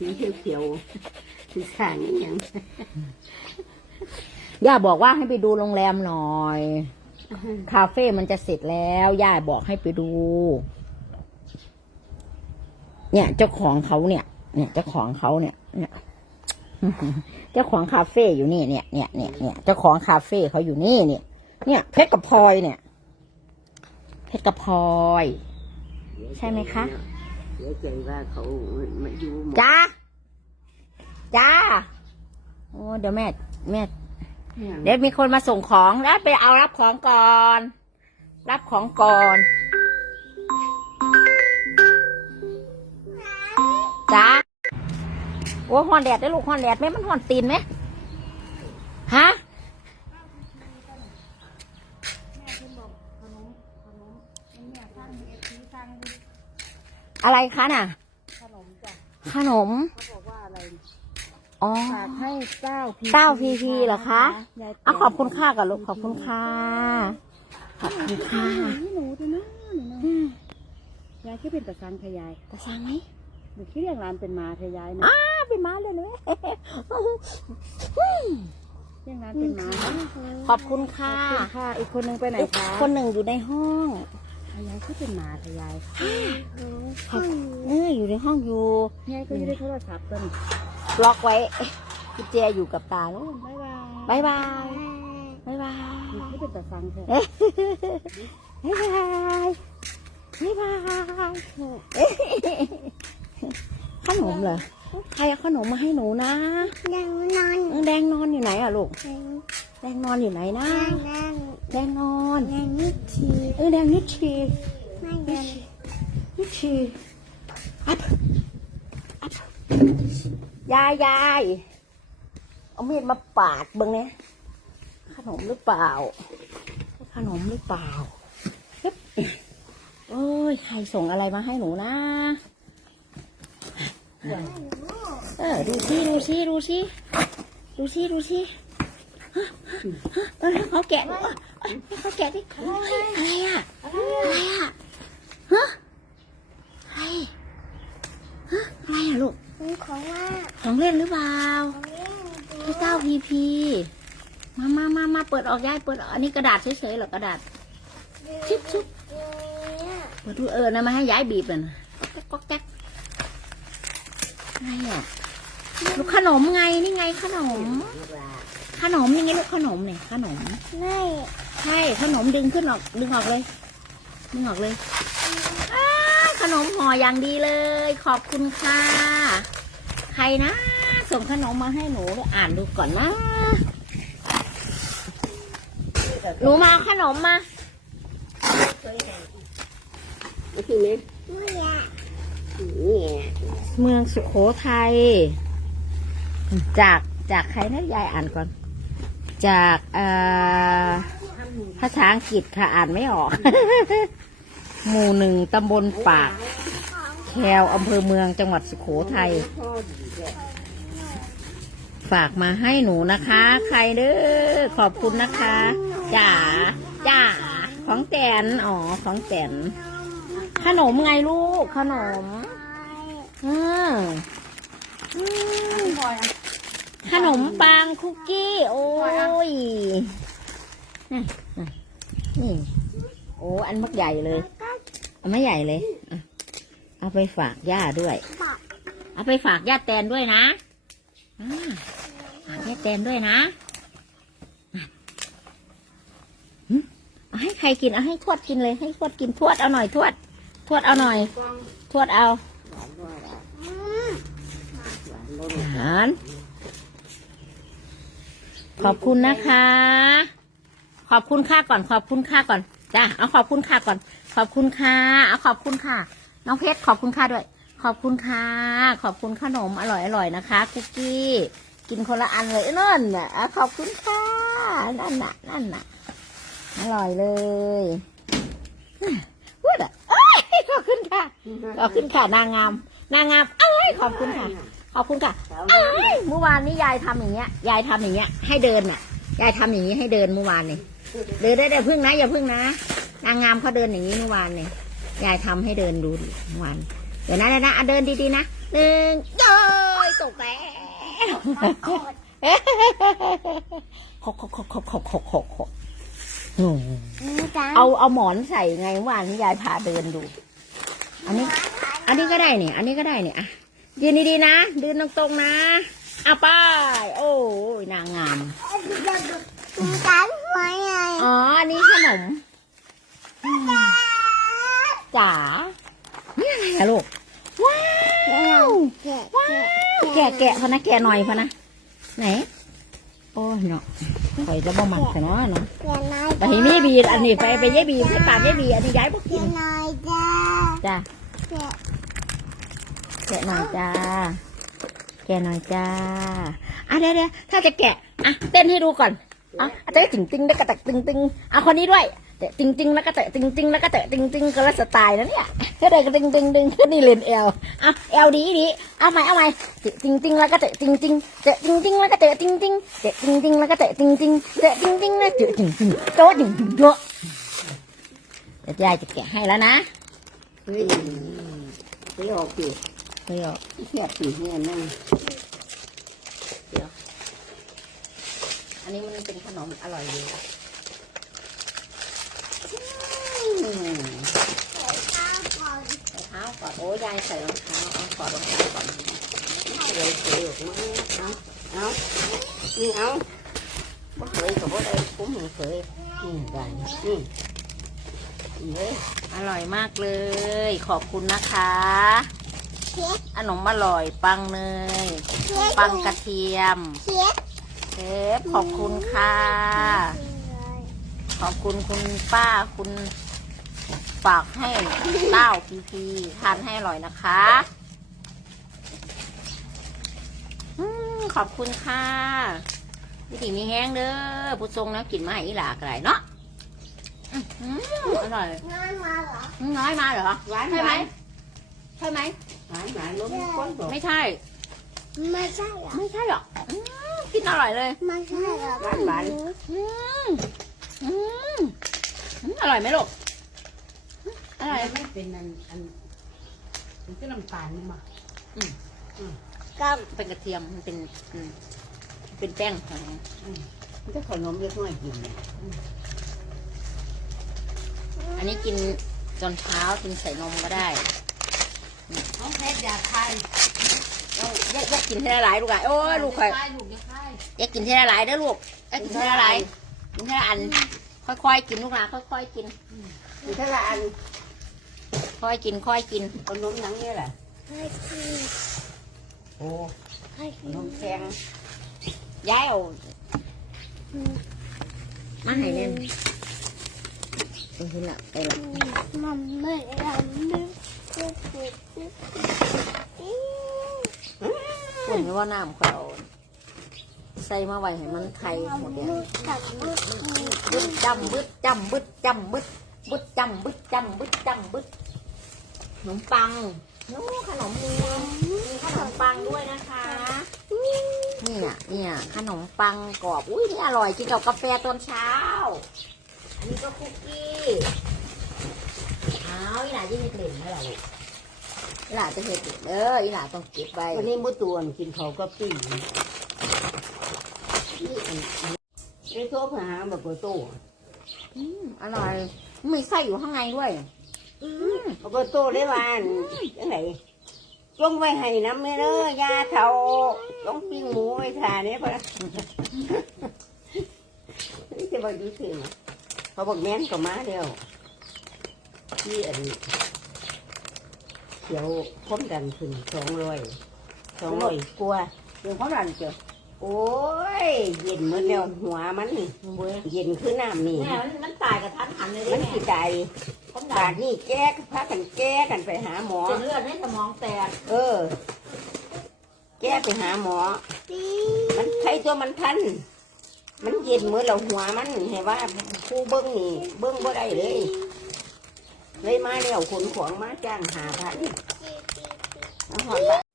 สีเขียวๆสีขางอหย่างย่าบอกว่าให้ไปดูโรงแรมหน่อย คาเฟ่มันจะเสร็จแล้ว ย่าบอกให้ไปดู เนี่ย เจ้าของเขาเนี่ย เนี่ยเจ้าของเขาเนี่ย เนี่ยเจ้าของคาเฟ่อยู่นี่เนี่ยเนี่ยเนี่ยเนี่ยเจ้าของคาเฟ่เขาอยู่นี่เนี่ยเนี่ยเพชรกับพลอยเนี่ย เพชรกับพลอย ใช่ไหมคะเสียใจว่าเขามาอยู่หมดจ้า จ้า โอ้เดี๋ยวแม่แม่เดี๋ยวมีคนมาส่งของแล้วไปเอารับของก่อน รับของก่อนจ้าโอ้ฮอนแดดได้ลูกฮอนแดดไหมมันฮอนตีนไหมฮะอะไรคะน่ะ ขนมจ้ะขนมเขาบ อกว่าอะไรอ๋อ ฝากให้เจ้าพีเต้าพีพีเหรอคะ ยายอะขอบคุณค่ากับลูกขอบคุณค่ะขอบคุณค่ะนี่หนูจะนะหนูนะยายคิดเป็นตะสังทยายจะสั่งไหมหนูคิดเรียกร้านเป็นมาทยายนะอ้าเป็นม้าเลยเลยเรียกร้านเป็นมาขอบคุณค่ะ ขอบคุณค่ะ อีกคนนึงไปไหนอีกคะคนหนึ่งอยู่ในห้องทยายคิดเป็นมาทยายขอบเอออยู่ในห้องอยู่ยายก็อยู่ในโทรศัพท์ต้น ล็อกไว้กุญแจอยู่กับตาแล้วบ๊ายบายบายบายบายบายหนูคิดเป็นตะสังเถอะบายบายบายบายขนมเหรอใครเอาขนมมาให้หนูนะนั่งนอนเออแดงนอนอยู่ไหนอะลูกนั่งแดงนอนอยู่ไหนนะนั่งแดงนอนนั่งนิดทีเออแดงนิดชีไม่เดินนิดชีอัพอัพ ยายยายเอามีดมาปาดเบิ้งเนี่ยขนมหรือเปล่า ขนมหรือเปล่าโอ้ยใครส่งอะไรมาให้หนูนะเออดูซิดูซิดูซิดูซิดูซิเออให้เขาแกะเขาแกะดิอะไรอะอะไรอะฮะอะไรฮะอะไรอะลูก เป็นของว่า ของเล่นหรือเปล่า ของเล่นดู พี่เต้าพีพีมามามามา เปิดออกย้ายเปิดออกอันนี้กระดาษเฉยๆเหรอกระดาษชุบชุบเนี่ยเปิดดูเออนะมาให้ย้ายบีบมันก๊อกแก๊กอะไรอะลูกขนมไงนี่ไงขนม ขนมนี่ไงลูกขนมเนี่ยขนมไม่ใช่ขนมดึงขึ้นออกดึงออกเลยดึงออกเลยอ้าขนมห่ออย่างดีเลย ขอบคุณค่ะ ใครนะ ส่งขนมมาให้หนูอ่านดูก่อนนะ หนูมาเอาขนมมานี่คือเนี่ยไม่อยากนี่เมืองสุขโขทัย จากจากใครนะยายอ่านก่อน จากเอ่อภาษาอังกฤษค่ะอ่านไม่ออก หมู่หนึ่งตำบลปาก แควอำเภอเมืองจังหวัดสุขโขทัยพ่อดีแหละฝากมาให้หนูนะคะ ใครเด้อขอบคุณนะคะ จ๋าจ๋าของแตนอ๋อของแตนขนมไงลูก ขนมอืมอืมขนมปังคุกกี้ โอ้ยนี่โอ้อันมักใหญ่เลยเอาไม่ใหญ่เลยเอาไปฝากย่าด้วย เอาไปฝากย่าแตนด้วยนะฝากย่าแตนด้วยนะหึเอา ให้กินเอาให้ทวดกินเลยให้ทวดกินทวดเอาหน่อยทวด ทวดเอาหน่อย ทวดเอาอาหารขอบคุณนะคะ ขอบคุณค่าก่อน ขอบคุณค่าก่อนจ้าเอาขอบคุณค่าก่อน ขอบคุณค่ะเอาขอบคุณค่ะ น้องเพชรขอบคุณค่ะด้วย ขอบคุณค่ะ ขอบคุณขนมอร่อยอร่อยนะคะ คุกกี้ กินคนละอันเลยนั่นน่ะขอบคุณค่ะนั่นน่ะนั่นน่ะ อร่อยเลยพูดอะเอ้ยขอบคุณค่ะ ขอบคุณค่ะนางงาม นางงามเอ้ยขอบคุณค่ะ ขอบคุณค่ะเอ้ยเมื่อวานนี้ยายทำอย่างเงี้ย ยายทำอย่างเงี้ย ให้เดินน่ะ ยายทำอย่างนี้ให้เดินเมื่อวานนี่เดินได้แต่พึ่งนะอย่าพึ่งนะ นางงามเขาเดินอย่างนี้เมื่อวานนี่ยายทำให้เดินดูเมื่อวาน เดี๋ยวนะเดี๋ยวนะอะเดินดีๆนะหนึ่งโยตกแล้วขอดขกขกขกขกขกขก เอาเอาหมอนใส่ไงเมื่อวานนี้ยายพาเดินดู อันนี้ อันนี้ก็ได้เนี่ย อันนี้ก็ได้เนี่ยอะยืนดีๆนะยืนตรงๆนะเอาไป้ายโอ้ยนางงามมีการหัวใหญ่อ๋ออันนี้ขนมอืมจ๋านี่อะไรอะลูกว้าวแกะว้าวแกะแกะพะนะแกะหน่อยพะนะไหน โอ้ยเนาะข่อยจะบ่มักแต่เนาะเนาะแกะน้อยแต่ทีนี้บีอันนี้ไปไปยายบีให้ปากยายบีอันนี้ย้ายบ่แกะกินน้อยจ้าจ้าแกะแกะหน่อยจ้าแกะหน่อยจ้าอะเดี๋ยวเดี๋ยวถ้าจะแกะอะเต้นให้ดูก่อนอะอาจจะติ่งติงได้กระแตกติงติงอะคนนี้ด้วย เตะติงติงแล้วก็เตะติงติงแล้วก็เตะติงติงก็ละสไตล์นะเนี่ยก็ได้ก็ติงติงติงก็นี่เลนเอลอะเอลดีดีเอาใหม่เอาใหม่เตะติงติงแล้วก็เตะติงติงเตะติงติงแล้วก็เตะติงติงเตะติงติงแล้วก็เตะติงติงเตะติงติงแล้วเตะติงติงโต๊ะติงติงโต๊ะเดี๋ยวยายจะแกะให้แล้วนะเฮ้ยเฮ้ยออกสิเฮ้ยอะแค่ปีเนี่ยนั่งอันนี้มันเป็นขนมอร่อยดี อืม ข้าวก่อน ใส่เท้าก่อนโอ้ยายใส่รองเท้าเอาก่อนรองเท้าก่อนเลยเสือออกมาเอาเอานี่เอาบ่เคยกับบ่ได้คุ้มเคยนี่ได้นี่นี่เลยอร่อยมากเลย ขอบคุณนะคะเค้กขนมอร่อยปังเนยปังกระเทียมเค้กเชฟขอบคุณค่ะ ขอบคุณคุณป้าคุณ ฝากให้เต้าพีพีทานให้อร่อยนะคะอืมขอบคุณค่ะวิธีมีแห้งเด้อผู้ทรงแล้วกินมาให้อีหลากหลายเนาะอื้อหืออร่อย น้อยมาเหรอ น้อยมาเหรอหวานใช่หไหมวานใช่ไหมหวานหวานล้มก้นบอกไม่ใช่ ไม่ใช่เหรอไม่ใช่หรอกอืมกินอร่อยเลย ไม่ใช่เหรอหวานหวานอืมอืมอืมอร่อยไหมลูก อร่อยไม่เป็นอันอันมันก็น้ำตาลนี่มากับเป็นกระเทียมมันเป็นอืมเป็นแป้งของมันก็ขนมเล็กน้อยกินเนี่ยอันนี้กินตอนเช้ากินใส่นมก็ได้น้องเพชรอยากทานเอาแยกแยกกินทีละหลายลูกอะโอ้ยลูกค่อยลูกอยากทานแยกกินทีละหลายเด้อลูกแยกกินทีละหลายกินทีละอัน ค่อยๆกินลูกนะค่อยๆกินมีเท่าไหร่อัน ค่อยกินค่อยกินขนมหนังเนี่ยแหละให้กินโอ้ให้ขกินนมแข็งย้ายเอามาให้เล่นเอาทีละไปละมันไม่ทำไม่ไม่ไม่ไม่คุณไม่ว่าน้ำเขาใส่มาไว้ให้มันไข่หมดเนี่ยทำไม่กินบึดจำบึดจำบึดจำบึดบึดจำบึดจำบึดจำบึด ขนมปังนู้ขนมมีมีขนมปังด้วยนะคะ เนี่ยเนี่ยขนมปังกรอบ อุ้ยนี่อร่อยกินกับกาแฟตอนเช้า อันนี้ก็คุกกี้เอาอีหล่าจะเห็ดเหล่นไหมล่ะลูกอีหล่าจะเห็ดเหล่นเด้ออีหล่าต้องเก็บไว้วันนี้มุตวนกินเขาวก็ปิ้งนี่อันไอ้โต๊ะหาแบบโต๊ะอืมอร่อย มีไส้อยู่ข้างในด้วย เอาไปโตได้วานยังไงจงไว้ให้น้ำไม่เด้อยาเทาจงปิ้งหมูไว้ทานเนี่ยพะนี่จะบอกดีสิเขาบอกแม่นก็มาเดียวที่อันเดี๋ยวพ้นกันขึ้นสองร้อยสองร้อยกว่าเดี๋ยวเขาดันเจียว โอ้ย เย็นเหมือนแล้วหัวมันนี่เว้ยเย็นคือน้ำนี่เนี่ยมันมันตายกับทันหันเลยมันเนี่ยกี่ใจเขาปาดันกนี่แก้พากันแก้กันไปหาหมอเป็นเลือดในสมองแตกเออ แก้ไปหาหมอปีมันใครตัวมันพัน มันเย็นเหมือนเราหัวมันเห็นว่าผู้เบิ้งนี่เบิ้งบ่ได้เลย เลยมาแล้วขนของมาจ้างหาพันเอาหอดบา